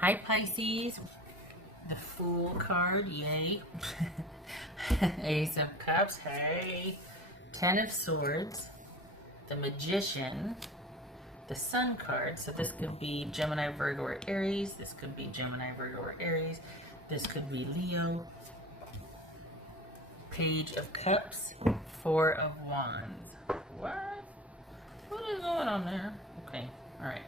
Hi Pisces, the Fool card, yay. Ace of Cups, hey. Ten of Swords, the Magician, the Sun card. So this could be Gemini, Virgo, or Aries. This could be Gemini, Virgo, or Aries. This could be Leo. Page of Cups, Four of Wands. What? What is going on there? Okay, alright.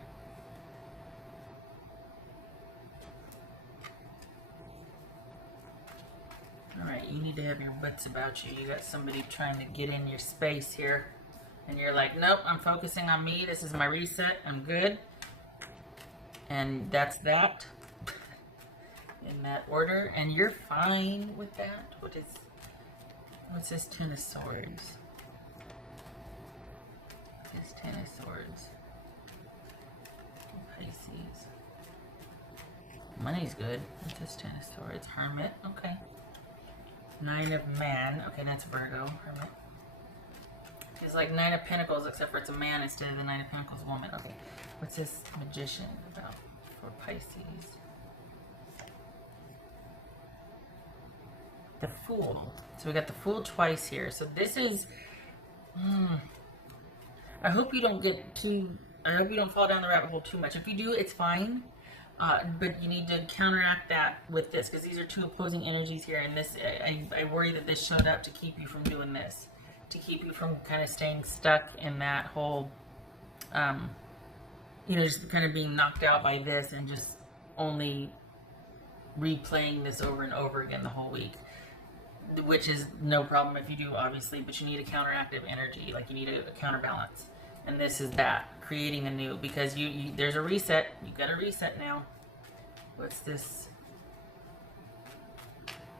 Alright, you need to have your wits about you. You got somebody trying to get in your space here. And you're like, nope, I'm focusing on me. This is my reset. I'm good. And that's that. In that order. And you're fine with that. What's this Ten of Swords? This Ten of Swords. Pisces. Money's good. What's this Ten of Swords? Hermit. Okay. Nine of Man. Okay, that's Virgo. Hermit. It's like Nine of Pentacles, except for it's a man instead of the Nine of Pentacles woman. Okay. What's this Magician about for Pisces? The Fool. So we got the Fool twice here. So this is... I hope you don't get too... I hope you don't fall down the rabbit hole too much. If you do, it's fine. But you need to counteract that with this, because these are two opposing energies here, and this I worry that this showed up to keep you from doing this, to keep you from kind of staying stuck in that whole, you know, just kind of being knocked out by this and just only replaying this over and over again the whole week, which is no problem if you do, obviously, but you need a counteractive energy, like you need a counterbalance. And this is that, creating a new, because you there's a reset. You got a reset now. What's this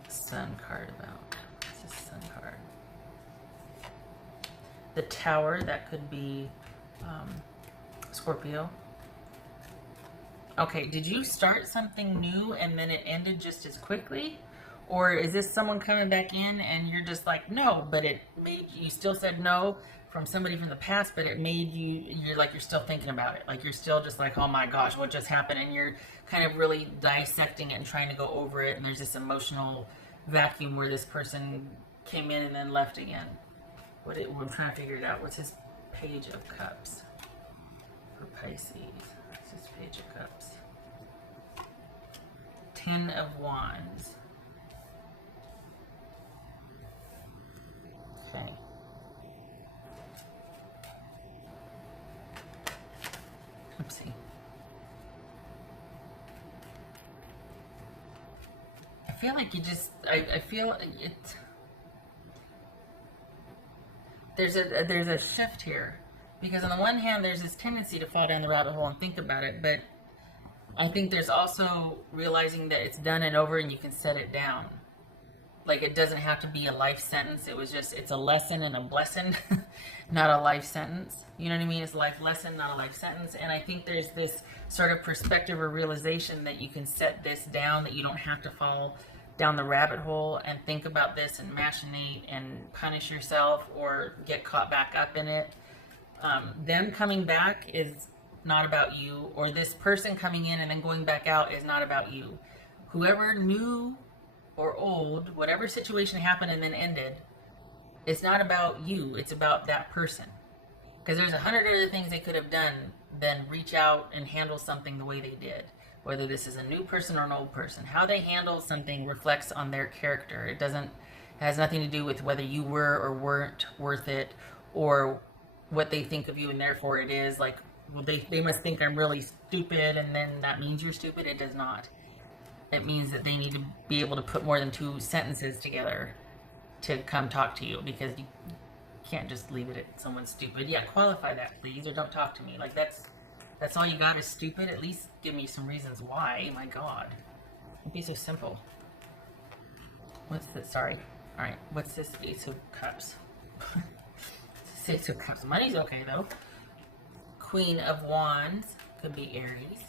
Sun card about? What's this Sun card? The Tower, that could be Scorpio. Okay, did you start something new and then it ended just as quickly? Or is this someone coming back in and you're just like, no, but it made you still said no from somebody from the past, but it made you're like, you're still thinking about it. Like you're still just like, oh my gosh, what just happened? And you're kind of really dissecting it and trying to go over it. And there's this emotional vacuum where this person came in and then left again. I'm trying to figure it out. What's his Page of Cups for Pisces? What's his Page of Cups? Ten of Wands. Okay. Oopsie. I feel like you just, I feel it, there's a shift here. Because on the one hand, there's this tendency to fall down the rabbit hole and think about it, but I think there's also realizing that it's done and over and you can set it down. Like it doesn't have to be a life sentence. It was just, it's a lesson and a blessing, not a life sentence. You know what I mean? It's a life lesson, not a life sentence. And I think there's this sort of perspective or realization that you can set this down, that you don't have to fall down the rabbit hole and think about this and machinate and punish yourself or get caught back up in it. Them coming back is not about you, or this person coming in and then going back out is not about you. Whoever knew or old, whatever situation happened and then ended, it's not about you, it's about that person. Because there's 100 other things they could have done than reach out and handle something the way they did. Whether this is a new person or an old person. How they handle something reflects on their character. It has nothing to do with whether you were or weren't worth it, or what they think of you, and therefore it is like, well, they must think I'm really stupid and then that means you're stupid. It does not. It means that they need to be able to put more than two sentences together to come talk to you, because you can't just leave it at someone's stupid. Yeah, qualify that, please, or don't talk to me. Like, that's all you got is stupid? At least give me some reasons why. My God. It'd be so simple. What's this? Sorry. Alright, what's this Ace of Cups? Ace of Cups. Money's okay, though. Queen of Wands. Could be Aries.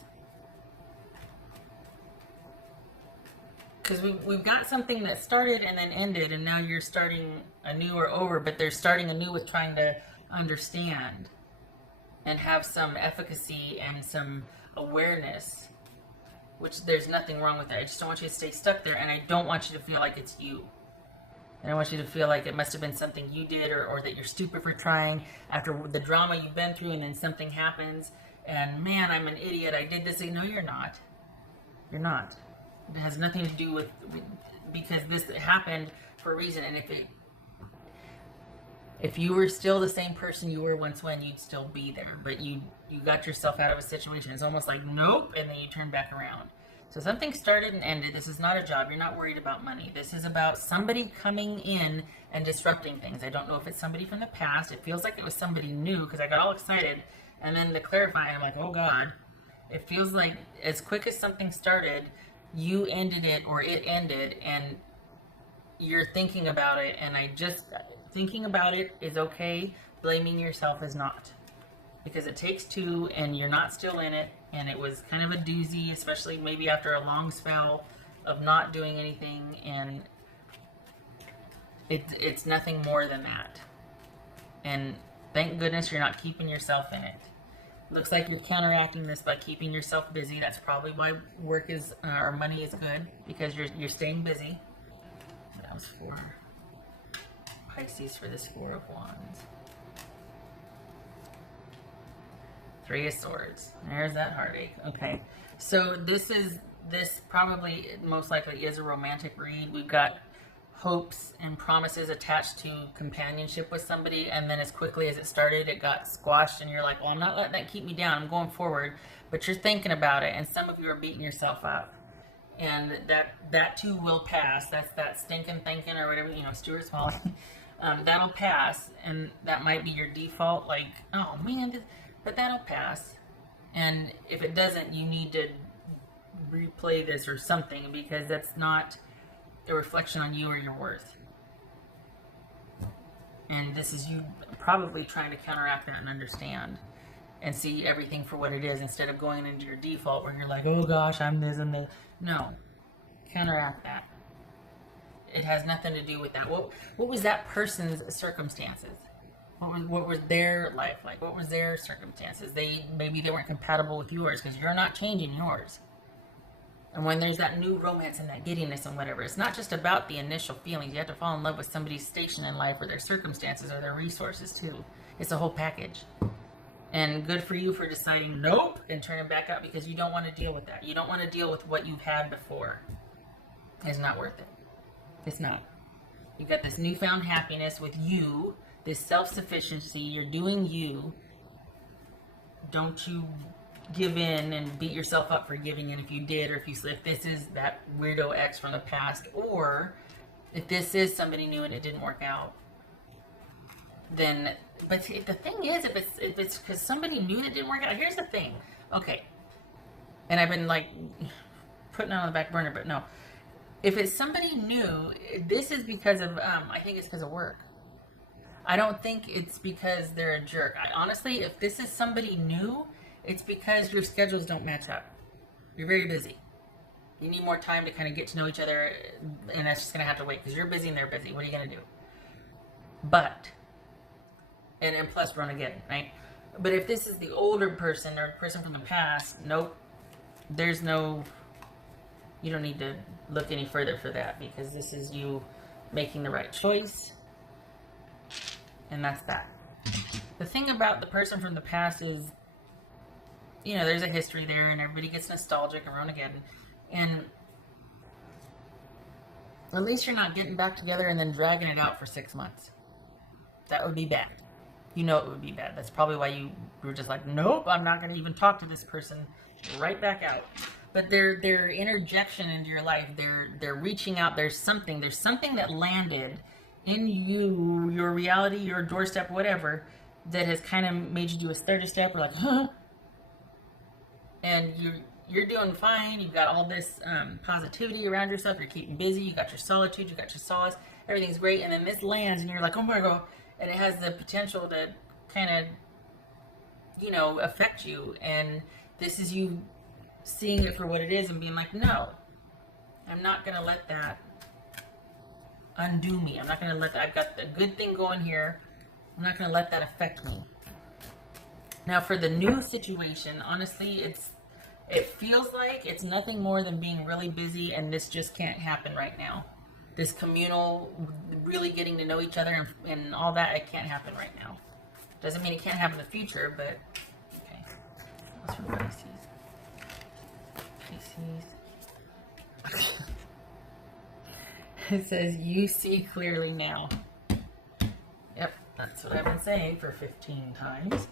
Because we've got something that started and then ended, and now you're starting anew or over, but they're starting anew with trying to understand and have some efficacy and some awareness which there's nothing wrong with that. I just don't want you to stay stuck there, and I don't want you to feel like it's you. And I want you to feel like it must have been something you did, or that you're stupid for trying after the drama you've been through, and then something happens, and man, I'm an idiot, I did this. No, you're not. You're not. It has nothing to do with because this happened for a reason, and if you were still the same person you were once when, you'd still be there. But you got yourself out of a situation. It's almost like, nope, and then you turn back around. So something started and ended. This is not a job. You're not worried about money. This is about somebody coming in and disrupting things. I don't know if it's somebody from the past. It feels like it was somebody new because I got all excited. And then to clarify, I'm like, oh God. It feels like as quick as something started, you ended it or it ended, and you're thinking about it. And thinking about it is okay. Blaming yourself is not. Because it takes two, and you're not still in it, and it was kind of a doozy, especially maybe after a long spell of not doing anything, and it's nothing more than that. And thank goodness you're not keeping yourself in it. Looks like you're counteracting this by keeping yourself busy. That's probably why work is or money is good, because you're staying busy. That was for Pisces for this Four of Wands. Three of Swords. There's that heartache. Okay, so this probably most likely is a romantic read. We've got hopes and promises attached to companionship with somebody, and then as quickly as it started, it got squashed, and you're like, well, I'm not letting that keep me down. I'm going forward. But you're thinking about it, and some of you are beating yourself up. And that too will pass. That's that stinking thinking or whatever, Stuart's fault. That'll pass, and that might be your default, like, oh man, but that'll pass. And if it doesn't, you need to replay this or something, because that's not a reflection on you or your worth. And this is you probably trying to counteract that and understand and see everything for what it is, instead of going into your default where you're like, oh gosh, I'm this and this. No, counteract that. It has nothing to do with that. What was that person's circumstances? What was their life like? What was their circumstances? Maybe they weren't compatible with yours, because you're not changing yours. And when there's that new romance and that giddiness and whatever, it's not just about the initial feelings. You have to fall in love with somebody's station in life, or their circumstances, or their resources too. It's a whole package. And good for you for deciding nope and turning back out, because you don't want to deal with that. You don't want to deal with what you've had before. It's not worth it. It's not. You've got this newfound happiness with you, this self-sufficiency. You're doing you. Don't you give in and beat yourself up for giving in if you did, or if this is that weirdo ex from the past, or if this is somebody new and it didn't work out. Then, but the thing is, if it's because somebody new that didn't work out, here's the thing. Okay, and I've been like putting it on the back burner, but no. If it's somebody new, this is because of, I think it's because of work. I don't think it's because they're a jerk. Honestly, if this is somebody new, it's because your schedules don't match up. You're very busy. You need more time to kind of get to know each other, and that's just going to have to wait, because you're busy and they're busy. What are you going to do? But, and plus run again, right? But if this is the older person or person from the past, nope. There's no, you don't need to look any further for that, because this is you making the right choice. And that's that. The thing about the person from the past is, there's a history there, and everybody gets nostalgic around again. And at least you're not getting back together and then dragging it out for 6 months. That would be bad. It would be bad. That's probably why you were just like, nope, I'm not going to even talk to this person. Right back out. But their interjection into your life, they're reaching out. There's something that landed in you, your reality, your doorstep, whatever, that has kind of made you do a third step. Or like, huh? And you're doing fine. You've got all this positivity around yourself. You're keeping busy. You got your solitude. You got your solace. Everything's great. And then this lands, and you're like, oh my God. And it has the potential to kind of, affect you. And this is you seeing it for what it is and being like, no, I'm not going to let that undo me. I'm not going to let that, I've got the good thing going here. I'm not going to let that affect me. Now for the new situation, honestly, It feels like it's nothing more than being really busy, and this just can't happen right now. This communal, really getting to know each other and all that, it can't happen right now. Doesn't mean it can't happen in the future, but okay. What's for Pisces? Pisces. It says, you see clearly now. Yep, that's what I've been saying for 15 times.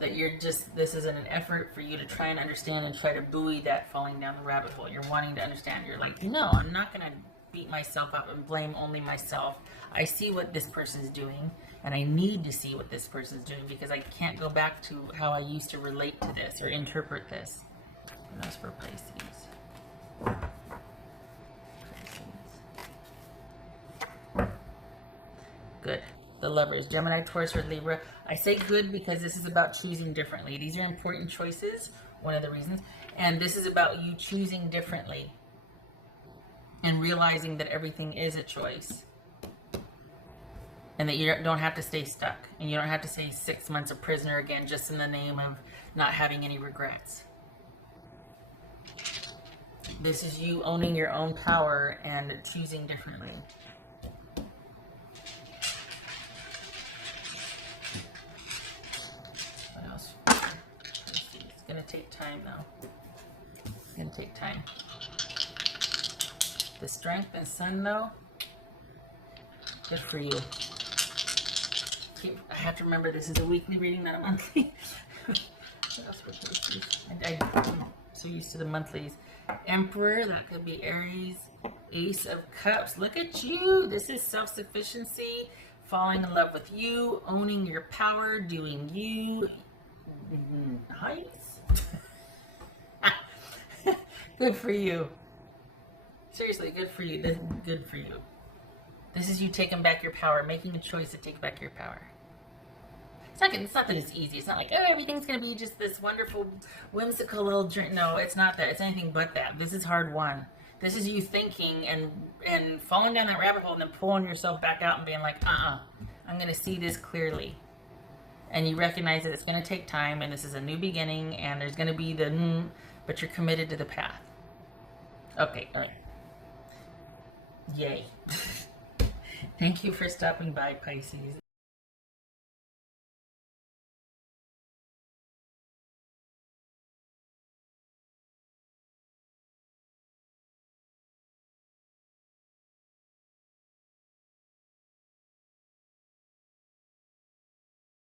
That you're just, this isn't an effort for you to try and understand and try to buoy that falling down the rabbit hole. You're wanting to understand. You're like, no, I'm not going to beat myself up and blame only myself. I see what this person's doing, and I need to see what this person's doing because I can't go back to how I used to relate to this or interpret this. And that's for Pisces. Good. The Lovers, Gemini, Taurus, or Libra. I say good because this is about choosing differently. These are important choices, one of the reasons. And this is about you choosing differently and realizing that everything is a choice. And that you don't have to stay stuck. And you don't have to stay 6 months a prisoner again just in the name of not having any regrets. This is you owning your own power and choosing differently. What else? It's going to take time, though. It's going to take time. The Strength and Sun, though, good for you. I have to remember this is a weekly reading, not a monthly. What else were Pisces? I'm so used to the monthlies. Emperor, that could be Aries. Ace of Cups, look at you. This is self-sufficiency, falling in love with you, owning your power, doing you. Heights. Good for you. Seriously, good for you. This is good for you. This is you taking back your power, making a choice to take back your power. It's not that it's easy. It's not like, oh, everything's going to be just this wonderful, whimsical little drink. No, it's not that. It's anything but that. This is hard won. This is you thinking and falling down that rabbit hole and then pulling yourself back out and being like, I'm going to see this clearly. And you recognize that it's going to take time and this is a new beginning and there's going to be the, but you're committed to the path. Okay, all right. Yay. Thank you for stopping by, Pisces.